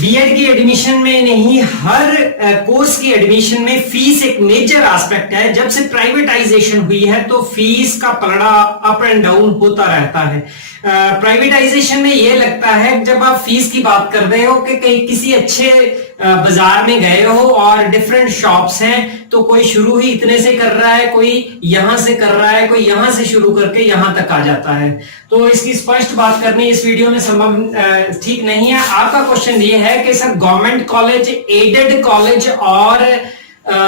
BEd की admission में नहीं, हर कोर्स की एडमिशन में फीस एक मेजर एस्पेक्ट है। जब से प्राइवेटाइजेशन हुई है तो फीस का पलड़ा अप एंड डाउन होता रहता है। प्राइवेटाइजेशन में ये लगता है जब आप फीस की बात कर रहे हो कि कहीं किसी अच्छे बाजार में गए हो और डिफरेंट शॉप्स हैं, तो कोई शुरू ही इतने से कर रहा है, कोई यहां से कर रहा है, कोई यहां से शुरू करके यहां तक आ जाता है। तो इसकी स्पष्ट बात करनी इस वीडियो में संभव ठीक नहीं है। आपका क्वेश्चन ये है कि sir government college, added college और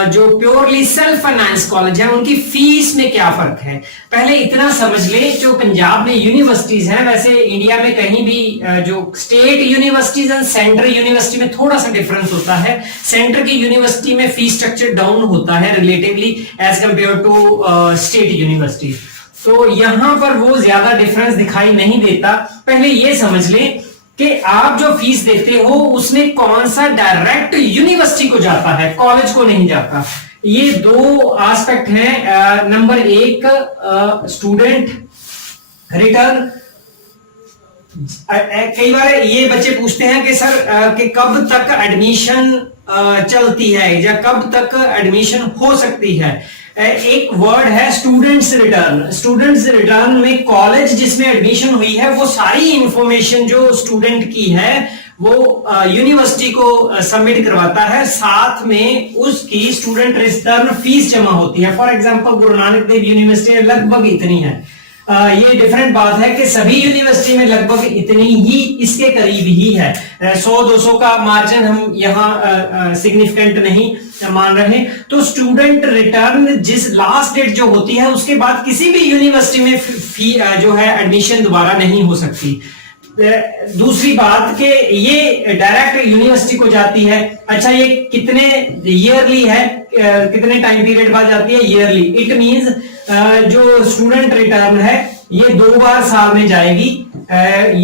जो प्योरली सेल्फ फाइनेंस कॉलेज है उनकी फीस में क्या फर्क है। पहले इतना समझ ले, जो पंजाब में यूनिवर्सिटीज हैं, वैसे इंडिया में कहीं भी जो state universities and central university में थोड़ा सा डिफरेंस होता है। सेंटर की यूनिवर्सिटी में फीस स्ट्रक्चर डाउन होता है relatively as compare to state university, तो यहां पर वो ज्यादा डिफरेंस दिखाई नहीं देता। पहले ये समझ ले कि आप जो फीस देते हो उसमें कौन सा डायरेक्ट यूनिवर्सिटी को जाता है, कॉलेज को नहीं जाता। ये दो एस्पेक्ट हैं। नंबर एक, स्टूडेंट रिटर्न। कई बार ये बच्चे पूछते हैं कि सर कि कब तक एडमिशन चलती है या कब तक एडमिशन हो सकती है। एक वर्ड है स्टूडेंट्स रिटर्न। स्टूडेंट्स रिटर्न में कॉलेज जिसमें एडमिशन हुई है वो सारी इंफॉर्मेशन जो स्टूडेंट की है वो यूनिवर्सिटी को सबमिट करवाता है, साथ में उसकी स्टूडेंट रिटर्न फीस जमा होती है। For example Guru Nanak Dev university लगभग इतनी है। ये डिफरेंट बात है कि सभी यूनिवर्सिटी में लगभग इतनी ही, इसके करीब ही है। 100-200 का मार्जिन हम यहाँ सिग्निफिकेंट नहीं मान रहे। तो स्टूडेंट रिटर्न जिस लास्ट डेट जो होती है उसके बाद किसी भी यूनिवर्सिटी में फी जो है एडमिशन दोबारा नहीं हो सकती। दूसरी बात कि ये डायरेक्ट यूनिवर्सिटी को जाती है। अच्छा, ये कितने ईयरली है, कितने टाइम पीरियड बाद जाती है? ईयरली। इट मींस जो स्टूडेंट रिटर्न है ये 2 बार साल में जाएगी।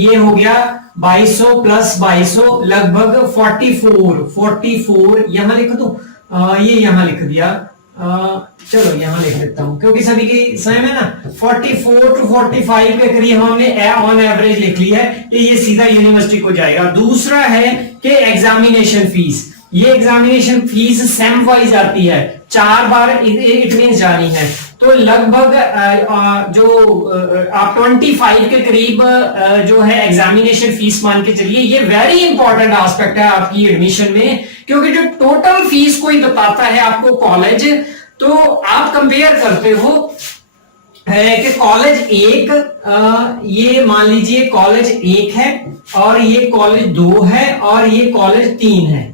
ये हो गया 2200 प्लस 2200 लगभग 44 यहां लिख दो। ये यहां लिख दिया। चलो यहां लिख देता हूं क्योंकि सभी की सेम है ना। 44 to 45 के करीब हमने ऑन एवरेज लिख लिया है कि ये सीधा यूनिवर्सिटी को जाएगा। दूसरा है कि एग्जामिनेशन फीस। ये एग्जामिनेशन फीस सेम वाइज आती है, 4 बार इट मींस जानी है। तो लगभग जो आप 25 के करीब जो है एग्जामिनेशन फीस मान के चलिए। ये वेरी इंपॉर्टेंट एस्पेक्ट है आपकी एडमिशन में, क्योंकि जो टोटल फीस कोई बताता है आपको कॉलेज, तो आप कंपेयर करते हो कि कॉलेज एक, ये मान लीजिए कॉलेज 1 है और ये कॉलेज 2 है और ये कॉलेज 3 है।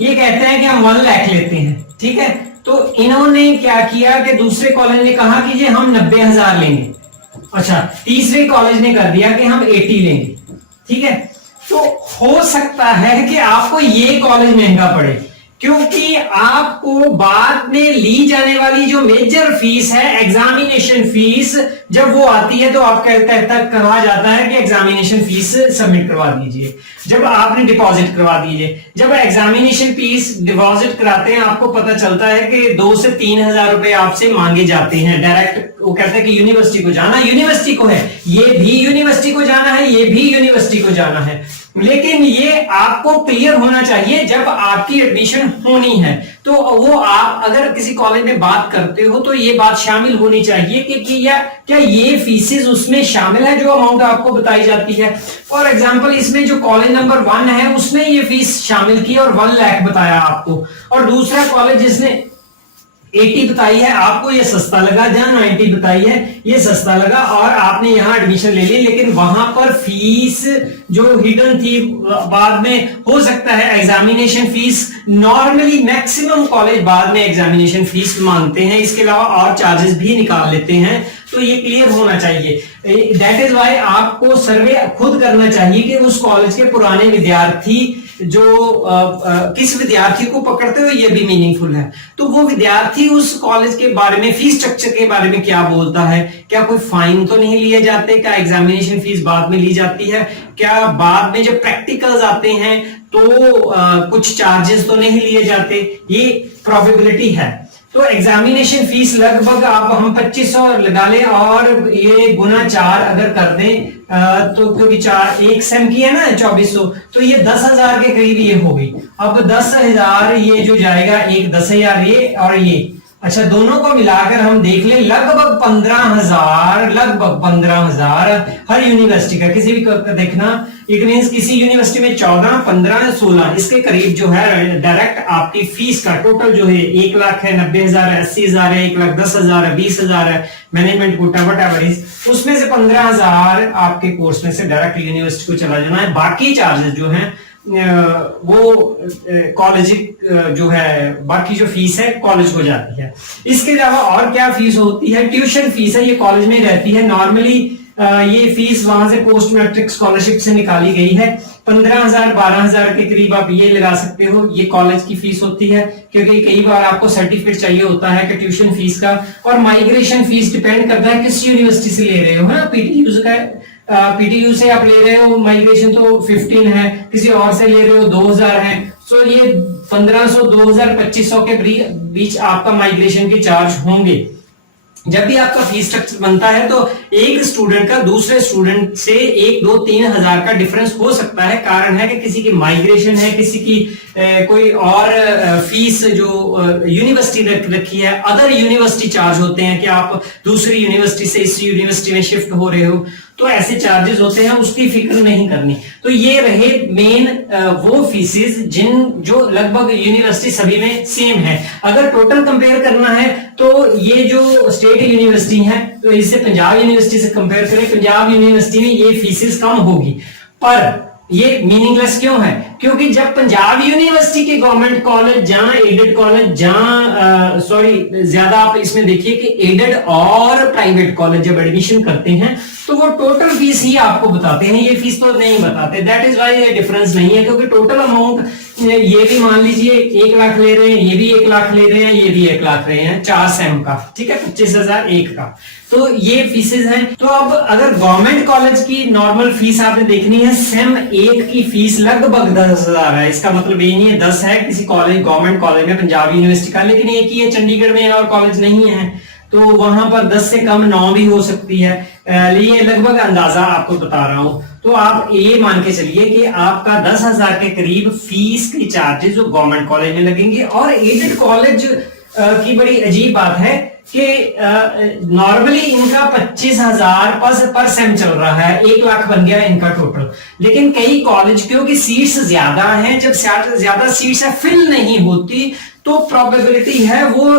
ये कहते हैं कि हम 1 लाख लेते हैं, ठीक है। तो इन्होंने क्या किया कि दूसरे कॉलेज ने कहा कि ये हम 90,000 लेंगे। अच्छा, तीसरे कॉलेज ने कर दिया कि हम 80 लेंगे, ठीक है। तो हो सकता है कि आपको ये कॉलेज महंगा पड़े, क्योंकि आपको बाद में ली जाने वाली जो मेजर फीस है एग्जामिनेशन फीस, जब वो आती है तो आपका कहा जाता है कि एग्जामिनेशन फीस सबमिट करवा दीजिए। जब आपने डिपॉजिट करवा दीजिए, जब एग्जामिनेशन फीस डिपॉजिट कराते हैं आपको पता चलता है कि 2 से 3 हजार रुपए आपसे मांगे जाते हैं डायरेक्ट। वो कहते हैं कि यूनिवर्सिटी को जाना, यूनिवर्सिटी को है, ये भी यूनिवर्सिटी को जाना है, ये भी यूनिवर्सिटी को जाना है। लेकिन ये आपको क्लियर होना चाहिए जब आपकी एडमिशन होनी है। तो वो आप अगर किसी कॉलेज में बात करते हो तो ये बात शामिल होनी चाहिए कि क्या ये फीसेस उसमें शामिल है जो अमाउंट आपको बताई जाती है। फॉर एग्जांपल इसमें जो कॉलेज नंबर 1 है उसने ये फीस शामिल की और 1 लाख बताया आपको, और दूसरा कॉलेज जिसने 80 बताई है आपको ये सस्ता लगा, जहां 90 बताई है ये सस्ता लगा और आपने यहां एडमिशन ले ली। लेकिन वहां पर फीस जो हिडन थी बाद में हो सकता है examination fees, normally maximum college बाद में एग्जामिनेशन फीस मांगते हैं, इसके अलावा और चार्जेस भी निकाल लेते हैं। तो ये क्लियर होना चाहिए। दैट इज वाई आपको सर्वे खुद करना चाहिए कि उस कॉलेज के पुराने विद्यार्थी जो किस विद्यार्थी को पकड़ते हुए ये भी मीनिंगफुल है। तो वो विद्यार्थी उस कॉलेज के बारे में, फीस स्ट्रक्चर के बारे में क्या बोलता है, क्या कोई फाइन तो नहीं लिए जाते, क्या एग्जामिनेशन फीस बाद में ली जाती है, क्या बाद में जब प्रैक्टिकल्स आते हैं तो कुछ चार्जेस तो नहीं लिए जाते। ये प्रोबेबिलिटी है। तो एग्जामिनेशन फीस लगभग आप हम 2500 लगा लें और ये गुना 4 अगर कर दें तो क्योंकि 4 एक सेम की है ना 2400, तो ये 10,000 के करीब ये होगी। अब 10,000 ये जो जाएगा, एक 10,000 ये और ये, अच्छा दोनों को मिलाकर हम देख लें लगभग 15,000 हर यूनिवर्सिटी का, किसी भी का देखना, इट मींस किसी यूनिवर्सिटी में 14, 15, 16 इसके करीब जो है डायरेक्ट आपकी फीस का टोटल जो है 1 लाख है, 90,000 है, 80,000 है, 1,10,000 है, 20,000 है, मैनेजमेंट कोटा वट इज, उसमें से 15,000 आपके कोर्स में से डायरेक्ट यूनिवर्सिटी को चला जाना है। बाकी चार्जेस जो हैं वो कॉलेज जो है, बाकी जो फीस है कॉलेज को जाती है। इसके अलावा और क्या फीस होती है? ट्यूशन फीस है, ये कॉलेज में रहती है। नॉर्मली ये फीस वहां से पोस्ट मैट्रिक स्कॉलरशिप से निकाली गई है। 15,000 12,000 के करीब आप ये लगा सकते हो, ये कॉलेज की फीस होती है, क्योंकि कई बार आपको सर्टिफिकेट चाहिए होता है कि ट्यूशन फीस का। और माइग्रेशन फीस डिपेंड करता है किस यूनिवर्सिटी से ले रहे हो, है पीटीयू का, पीटीयू से आप ले रहे हो माइग्रेशन तो 15 है, किसी और से ले रहे हो 2,000 है, तो ये 1,500 2,000 2,500 के बीच आपका माइग्रेशन के चार्ज होंगे। जब भी आपका फीस स्ट्रक्चर बनता है तो एक स्टूडेंट का दूसरे स्टूडेंट से 1, 2, 3,000 का डिफरेंस हो सकता है। कारण है कि किसी की माइग्रेशन है, किसी की कोई और फीस जो यूनिवर्सिटी रखी है, अदर यूनिवर्सिटी चार्ज होते हैं कि आप दूसरी यूनिवर्सिटी से इस यूनिवर्सिटी में शिफ्ट हो रहे हो, तो ऐसे चार्जेस होते हैं, उसकी फिक्र नहीं करनी। तो ये रहे मेन वो फीसेस जो लगभग यूनिवर्सिटी सभी में सेम है। अगर टोटल कंपेयर करना है तो ये जो स्टेट यूनिवर्सिटी है, तो इससे पंजाब यूनिवर्सिटी से कंपेयर करें, पंजाब यूनिवर्सिटी में ये फीसेस कम होगी। पर ये मीनिंगलेस क्यों है? क्योंकि जब पंजाब यूनिवर्सिटी के गवर्नमेंट कॉलेज जहां एडेड कॉलेज जहां ज्यादा आप इसमें देखिए कि एडेड और प्राइवेट कॉलेज जब एडमिशन करते हैं तो वो टोटल फीस ही आपको बताते हैं, ये फीस तो नहीं बताते। दैट इज वाई ये डिफरेंस नहीं है, क्योंकि टोटल अमाउंट ये भी मान लीजिए 1 लाख ले रहे हैं, ये भी 1 लाख ले रहे हैं, ये भी 1 लाख रहे हैं, 4 सेम का, ठीक है, 25,000 एक का, तो ये फीसेस हैं। तो अब अगर गवर्नमेंट कॉलेज की नॉर्मल फीस आपने देखनी है, सेम 1 की फीस लगभग 10,000 है। इसका मतलब ये नहीं है 10 है किसी कॉलेज गवर्नमेंट कॉलेज में पंजाब यूनिवर्सिटी का, लेकिन एक ही है चंडीगढ़ में और कॉलेज नहीं है, तो वहां पर 10 से कम 9 भी हो सकती है। ये लगभग अंदाजा आपको बता रहा हूं। तो आप ये मान के चलिए कि आपका 10,000 के करीब फीस के चार्जेस जो गवर्नमेंट कॉलेज में लगेंगे। और एडेड कॉलेज की बड़ी अजीब बात है कि नॉर्मली इनका 25,000 पर सेम चल रहा है, 1 लाख बन गया इनका टोटल। लेकिन कई कॉलेज क्योंकि सीट्स ज्यादा हैं, जब ज्यादा सीट्स है फिल नहीं होती, तो प्रोबेबिलिटी है वो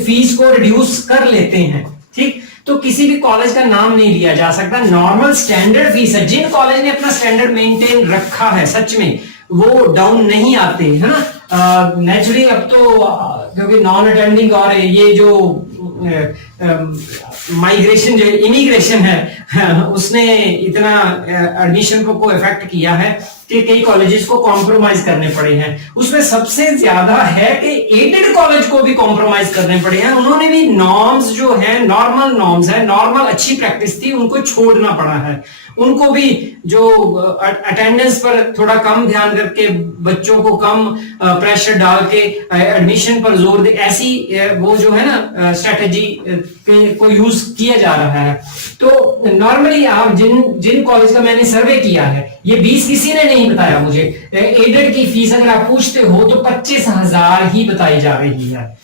फीस को रिड्यूस कर लेते हैं, ठीक। तो किसी भी कॉलेज का नाम नहीं लिया जा सकता, नॉर्मल स्टैंडर्ड फीस है। जिन कॉलेज ने अपना स्टैंडर्ड मेंटेन रखा है सच में वो डाउन नहीं आते, है ना। नेचुरली अब तो क्योंकि नॉन अटेंडिंग और ये जो माइग्रेशन जो इमिग्रेशन है उसने इतना एडमिशन को इफेक्ट किया है कि कई कॉलेजेस को कॉम्प्रोमाइज करने पड़े हैं। उसमें सबसे ज्यादा है कि एडेड कॉलेज को भी कॉम्प्रोमाइज करने पड़े हैं। उन्होंने भी नॉर्म्स जो है, नॉर्मल नॉर्म्स है, नॉर्मल अच्छी प्रैक्टिस थी, उनको छोड़ना पड़ा है। उनको भी जो अटेंडेंस पर थोड़ा कम ध्यान करके, बच्चों को कम प्रेशर डाल के एडमिशन पर जोर दे, ऐसी वो जो है ना स्ट्रेटेजी को यूज किया जा रहा है। तो नॉर्मली आप जिन कॉलेज का मैंने सर्वे किया है, ये 20 किसी ने नहीं बताया मुझे, एडेड की फीस अगर आप पूछते हो तो 25,000 ही बताई जा रही है।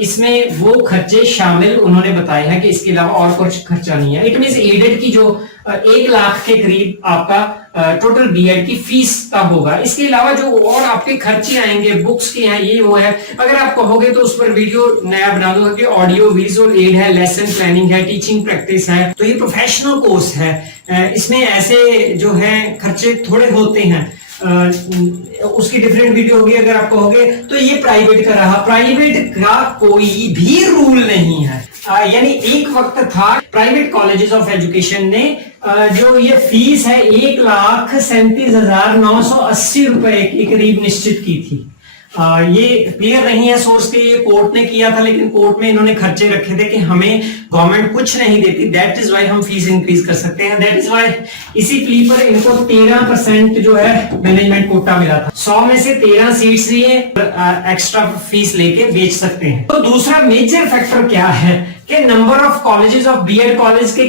इसमें वो खर्चे शामिल उन्होंने बताए हैं कि इसके अलावा और कुछ खर्चा नहीं है। इट मींस एडेड की जो 1 लाख के करीब आपका टोटल बीएड की फीस का होगा। इसके अलावा जो और आपके खर्चे आएंगे, बुक्स के हैं, ये वो है, अगर आप कहोगे तो उस पर वीडियो नया बना दूंगा कि ऑडियो विजुअल एड है, लेसन प्लानिंग है, टीचिंग प्रैक्टिस है। तो ये प्रोफेशनल कोर्स है, इसमें ऐसे जो है खर्चे थोड़े होते हैं, उसकी डिफरेंट वीडियो होगी। अगर आप कहोगे तो ये प्राइवेट का रहा, प्राइवेट का कोई भी रूल नहीं है। यानी एक वक्त था प्राइवेट कॉलेजेस ऑफ एजुकेशन ने जो ये फीस है 1,37,980 रुपए के करीब निश्चित की थी। ये क्लियर नहीं है सोर्स के, ये कोर्ट ने किया था, लेकिन कोर्ट में इन्होंने खर्चे रखे थे कि हमें गवर्नमेंट कुछ नहीं देती, दैट इज वाई हम फीस इंक्रीज कर सकते हैं, दैट इज वाई इसी प्ली पर इनको 13% जो है मैनेजमेंट कोटा मिला था। 100 में से 13 सीट्स लिए एक्स्ट्रा फीस लेके बेच सकते हैं। तो दूसरा मेजर फैक्टर क्या है कि number of colleges of BEd college के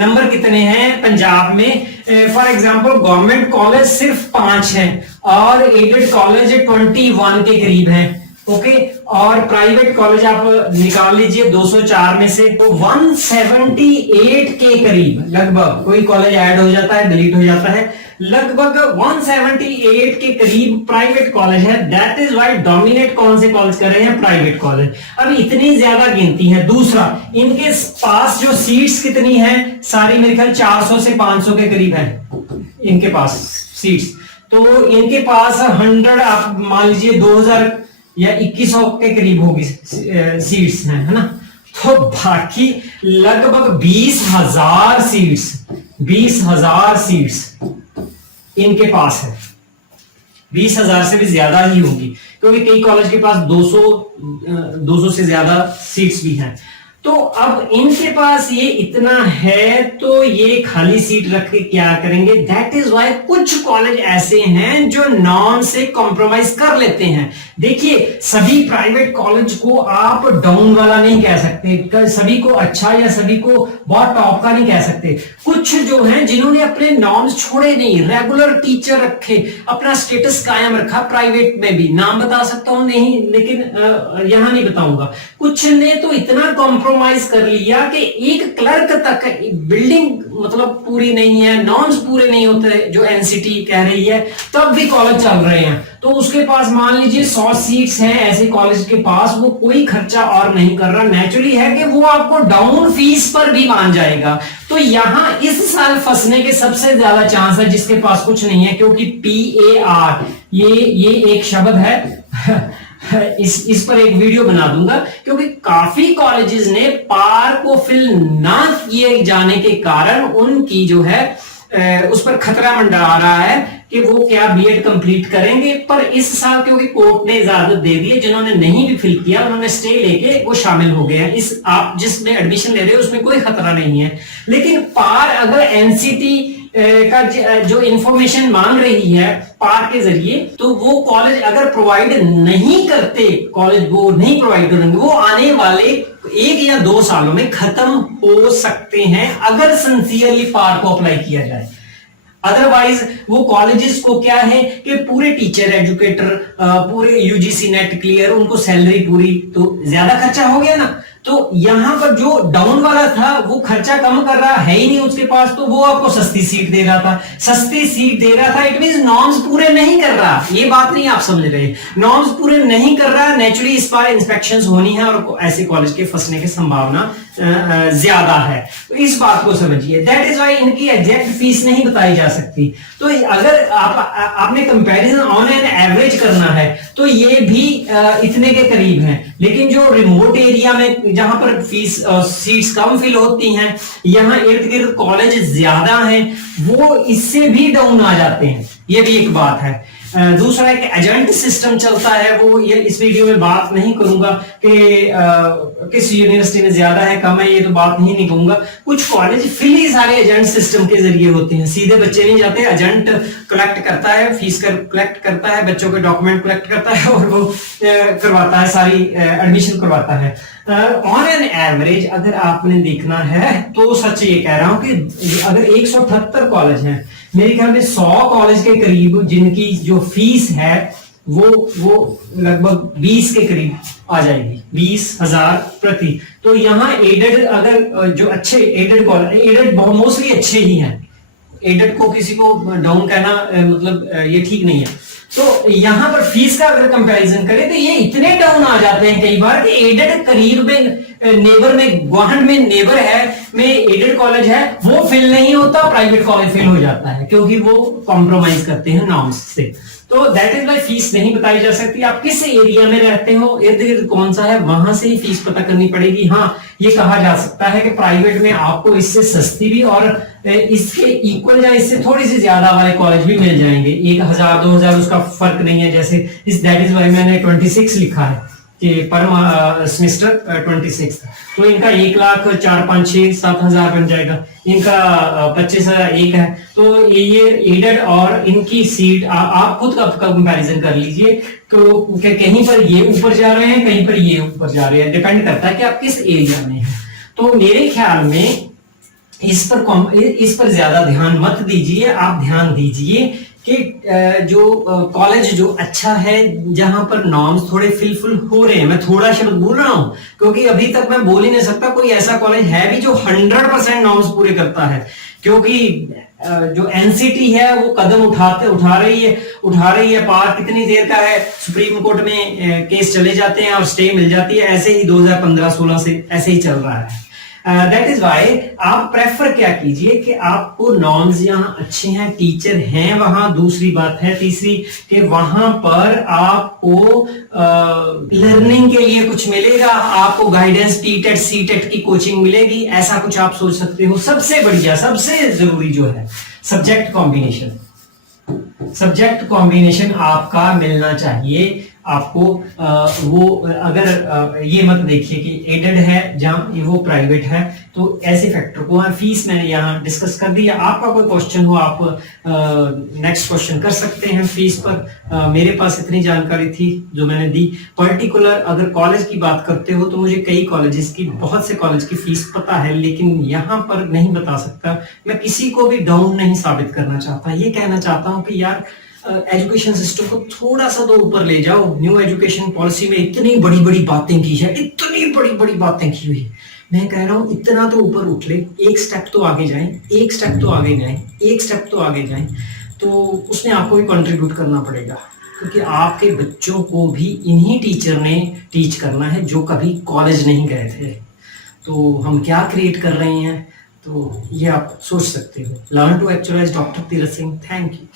नंबर कितने हैं पंजाब में। फॉर एग्जांपल गवर्नमेंट कॉलेज सिर्फ 5 हैं और एडेड कॉलेज 21 के करीब हैं, ओके। और प्राइवेट कॉलेज आप निकाल लीजिए 204 में से, तो 178 के करीब लगभग, कोई कॉलेज ऐड हो जाता है डिलीट हो जाता है, लगभग 178 के करीब प्राइवेट कॉलेज है। दैट इज वाई डोमिनेट कौन से कॉलेज कर रहे हैं, प्राइवेट कॉलेज। अब इतनी ज्यादा गिनती है। दूसरा, इनके पास जो सीट्स कितनी है, सारी मेरे ख्याल 400 से 500 के करीब है इनके पास सीट्स। तो इनके पास 100 आप मान लीजिए 2000 या 2100 के करीब होगी सीट्स हैं, है ना। तो बाकी लगभग 20,000 सीट्स, 20,000 सीट्स इनके पास है। 20,000 से भी ज्यादा ही होगी, क्योंकि कई कॉलेज के पास 200 से ज्यादा सीट्स भी हैं। तो अब इनके पास ये इतना है, तो ये खाली सीट रख के क्या करेंगे। दैट इज वाई कुछ कॉलेज ऐसे हैं जो नॉर्म से कॉम्प्रोमाइज कर लेते हैं। देखिए, सभी प्राइवेट कॉलेज को आप डाउन वाला नहीं कह सकते, सभी को अच्छा या सभी को बहुत टॉप का नहीं कह सकते। कुछ जो हैं जिन्होंने अपने नॉर्म्स छोड़े नहीं, रेगुलर टीचर रखे, अपना स्टेटस कायम रखा, प्राइवेट में भी नाम बता सकता हूं नहीं, लेकिन यहां नहीं बताऊंगा। कुछ ने तो इतना कॉम्प्रोमाइज कर लिया कि एक क्लर्क तक बिल्डिंग मतलब पूरी नहीं है, नॉर्म्स पूरे नहीं होते जो एनसीटी कह रही है, तब भी कॉलेज चल रहे हैं। तो उसके पास मान लीजिए 100 सीट्स हैं ऐसे कॉलेज के पास, वो कोई खर्चा और नहीं कर रहा। नेचुरली है कि वो आपको डाउन फीस पर भी मान जाएगा। तो यहां इस साल फंसने के सबसे ज्यादा चांस है जिसके पास कुछ नहीं है, क्योंकि PAR ये एक शब्द है इस पर एक वीडियो बना दूंगा, क्योंकि काफी कॉलेजेस ने पार को फिल ना किए जाने के कारण उनकी जो है उस पर खतरा मंडरा रहा है कि वो क्या बीएड कंप्लीट करेंगे। पर इस साल क्योंकि कोर्ट ने इजाजत दे दी है, जिन्होंने नहीं भी फिल किया उन्होंने स्टे लेके वो शामिल हो गए हैं। इस आप जिसमें एडमिशन ले रहे हो उसमें कोई खतरा नहीं है। लेकिन पार अगर एनसीटी का जो इंफॉर्मेशन मांग रही है पार के जरिए, तो वो कॉलेज अगर प्रोवाइड नहीं करते, कॉलेज वो नहीं प्रोवाइड करेंगे, वो आने वाले 1 या 2 सालों में खत्म हो सकते हैं अगर सिंसियरली पार को अप्लाई किया जाए। अदरवाइज वो कॉलेजेस को क्या है कि पूरे टीचर एजुकेटर पूरे यूजीसी नेट क्लियर, उनको सैलरी पूरी, तो ज्यादा खर्चा हो गया ना। तो यहां पर जो डाउन वाला था वो खर्चा कम कर रहा है ही नहीं उसके पास, तो वो आपको सस्ती सीट दे रहा था। सस्ती सीट दे रहा था इट मींस नॉर्म्स पूरे नहीं कर रहा। ये बात नहीं आप समझ रहे, नॉर्म्स पूरे नहीं कर रहा। नेचुरली इस बार इंस्पेक्शंस होनी है और ऐसे कॉलेज के फंसने की संभावना ज्यादा है। तो इस बात को समझिए। दैट इज वाई इनकी एग्जैक्ट फीस नहीं बताई जा सकती। तो अगर आपने कंपैरिजन ऑन एन एवरेज करना है तो ये भी इतने के करीब है। लेकिन जो रिमोट एरिया में जहां पर फीस सीट्स कम फिल होती हैं, यहाँ इर्द गिर्द कॉलेज ज्यादा हैं, वो इससे भी डाउन आ जाते हैं। ये भी एक बात है। दूसरा एक एजेंट सिस्टम चलता है, वो ये इस वीडियो में बात नहीं करूंगा कि किस यूनिवर्सिटी में ज्यादा है कम है, ये तो बात नहीं कहूंगा। कुछ कॉलेज फिल ही सारे एजेंट सिस्टम के जरिए होते हैं, सीधे बच्चे नहीं जाते, एजेंट कलेक्ट करता है, फीस कलेक्ट करता है, बच्चों के डॉक्यूमेंट कलेक्ट करता है और वो करवाता है, सारी एडमिशन करवाता है। ऑन एन एवरेज अगर आपने देखना है तो सच ये कह रहा हूं कि अगर 178 कॉलेज हैं, मेरे ख्याल में 100 कॉलेज के करीब जिनकी जो फीस है वो लगभग 20 के करीब आ जाएगी, 20,000 प्रति। तो यहाँ एडेड अगर जो अच्छे एडेड कॉलेज, एडेड मोस्टली अच्छे ही हैं, एडेड को किसी को डाउन कहना मतलब ये ठीक नहीं है। तो यहां पर फीस का अगर कंपैरिजन करें तो ये इतने डाउन आ जाते हैं कई बार कि एडेड करीब में नेबर में, गुवाहाटी में नेबर है में एडेड कॉलेज है वो फेल नहीं होता, प्राइवेट कॉलेज फेल हो जाता है, क्योंकि वो कॉम्प्रोमाइज करते हैं नॉर्म्स से। तो दैट इज वाई फीस नहीं बताई जा सकती। आप किस एरिया में रहते हो, इर्द गिर्द कौन सा है, वहां से ही फीस पता करनी पड़ेगी। हाँ, ये कहा जा सकता है कि प्राइवेट में आपको इससे सस्ती भी और इसके इक्वल या इससे थोड़ी सी ज्यादा वाले कॉलेज भी मिल जाएंगे। 1000 2000 उसका फर्क नहीं है। जैसे इस दैट इज वाई मैंने 26 लिखा है कि पर सेमेस्टर 26, तो इनका 1,00,000 4 5 6 7 हजार बन जाएगा। इनका 25,000 एक है। तो ये एडेड और इनकी सीट आप खुद का कंपैरिजन कर लीजिए। तो कहीं पर ये ऊपर जा रहे हैं, कहीं पर ये ऊपर जा रहे हैं, डिपेंड करता है कि आप किस एरिया में हैं। तो मेरे ख्याल में इस पर ज्यादा ध्यान मत दीजिए। आप ध्यान दीजिए कि जो कॉलेज जो अच्छा है, जहां पर नॉर्म्स थोड़े फिलफुल हो रहे हैं। मैं थोड़ा शब्द बोल रहा हूं क्योंकि अभी तक मैं बोल ही नहीं सकता कोई ऐसा कॉलेज है भी जो 100% नॉर्म्स पूरे करता है, क्योंकि जो एनसीटी है वो कदम उठा रही है। पार कितनी देर का है, सुप्रीम कोर्ट में केस चले जाते हैं और स्टे मिल जाती है। ऐसे ही 2015-16 से ऐसे ही चल रहा है। दैट इज वाई आप प्रेफर क्या कीजिए कि आपको नॉर्म्स यहाँ अच्छे हैं, टीचर हैं वहां। दूसरी बात है, तीसरी, कि वहां पर आपको लर्निंग के लिए कुछ मिलेगा, आपको गाइडेंस, टीटेट सीटेट की कोचिंग मिलेगी, ऐसा कुछ आप सोच सकते हो। सबसे बढ़िया, सबसे जरूरी जो है सब्जेक्ट कॉम्बिनेशन आपका मिलना चाहिए आपको। वो अगर ये मत देखिए कि एडेड है जहां वो प्राइवेट है, तो ऐसे फैक्टर को फीस मैंने यहाँ डिस्कस कर दिया। आपका कोई क्वेश्चन हो आप नेक्स्ट क्वेश्चन कर सकते हैं फीस पर। मेरे पास इतनी जानकारी थी जो मैंने दी। पर्टिकुलर अगर कॉलेज की बात करते हो तो मुझे कई कॉलेजेस की, बहुत से कॉलेज की फीस पता है, लेकिन यहाँ पर नहीं बता सकता। मैं किसी को भी डाउन नहीं साबित करना चाहता। ये कहना चाहता हूँ कि यार एजुकेशन सिस्टम को थोड़ा सा तो ऊपर ले जाओ। न्यू एजुकेशन पॉलिसी में इतनी बड़ी बड़ी बातें की है, इतनी बड़ी बड़ी बातें की हुई। मैं कह रहा हूं इतना तो ऊपर उठ ले, एक स्टेप तो आगे जाएं, एक स्टेप तो आगे जाएं, एक स्टेप तो आगे जाएं। तो उसमें आपको भी कंट्रीब्यूट करना पड़ेगा, क्योंकि आपके बच्चों को भी इन्हीं टीचर ने टीच करना है जो कभी कॉलेज नहीं गए थे। तो हम क्या क्रिएट कर रहे हैं, तो ये आप सोच सकते हो। Learn to actualise, doctor Tirath Singh. Thank you.